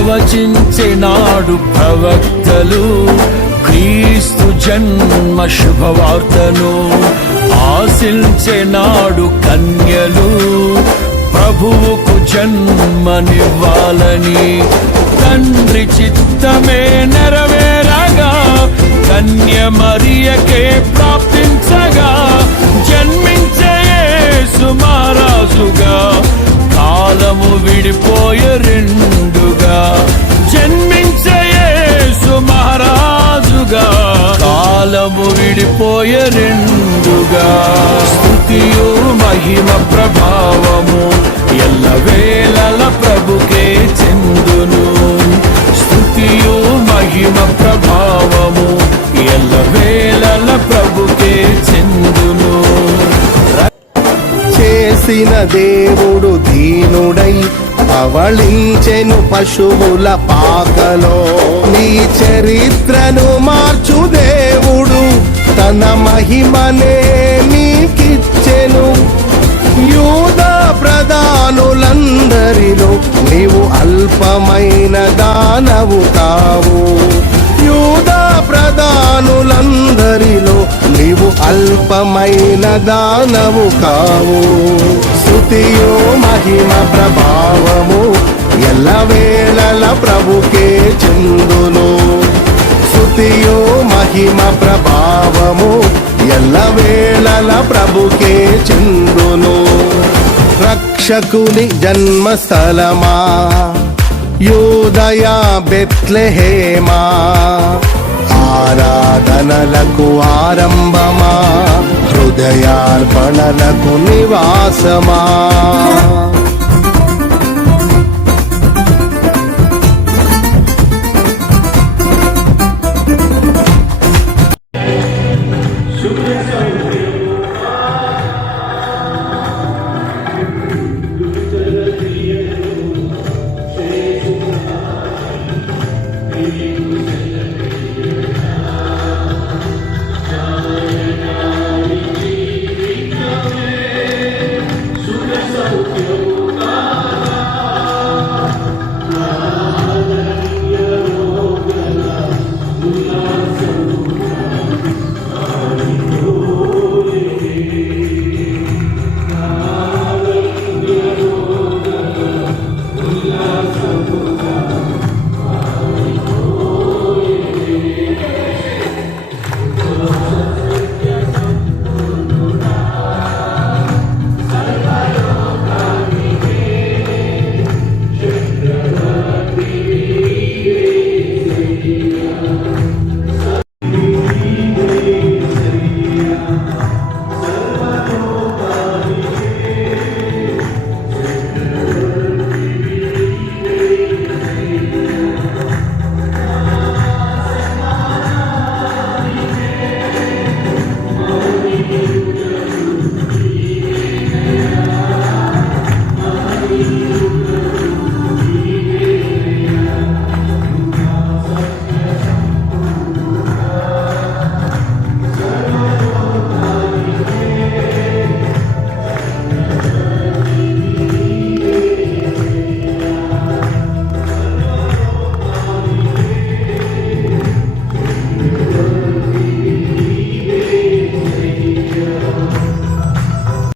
ప్రవచించినాడు ప్రవక్తలు, క్రీస్తు జన్మ శుభవార్తను ఆశించినాడు కన్యలు, ప్రభువుకు జన్మనివ్వాలని తండ్రి చిత్తమే నెరవేరగా, కన్య మరియకే ప్రాప్తించగా, జన్మించే యేసు మహారాజుగా, కాలము విడిపోయే రెండుగా, జన్మించే యేసు మహారాజుగా, కాలము విడిపోయే రెండుగా. స్తుతియు మహిమ ప్రభావము ఎల్లవేళల ప్రభుకే చెందును. స్తుతియు మహిమ ప్రభావము ఎల్లవేళల ప్రభుకే చెందును. చేసిన దేవుడు దీనుడై పవళించెను పశువుల పాకలో, నీ చరిత్రను మార్చు దేవుడు తన మహిమనే నీకిచ్చెను. యూదా ప్రధానులందరిలో నీవు అల్పమైన దానవు కావు, యూదా ప్రధానులందరిలో నీవు అల్పమైన దానవు కావు. స్తుతియో మహిమ ప్రభావము ఎల్లవేళల ప్రభుకే చెందును. స్తుతియో మహిమ ప్రభావము ఎల్లవేళల ప్రభుకే చెందును. రక్షకుని జన్మస్థలమా యూదయ బెత్లెహేమా, ఆరాధనలకు ఆరంభమా, హృదయార్పణలకు నివాసమా.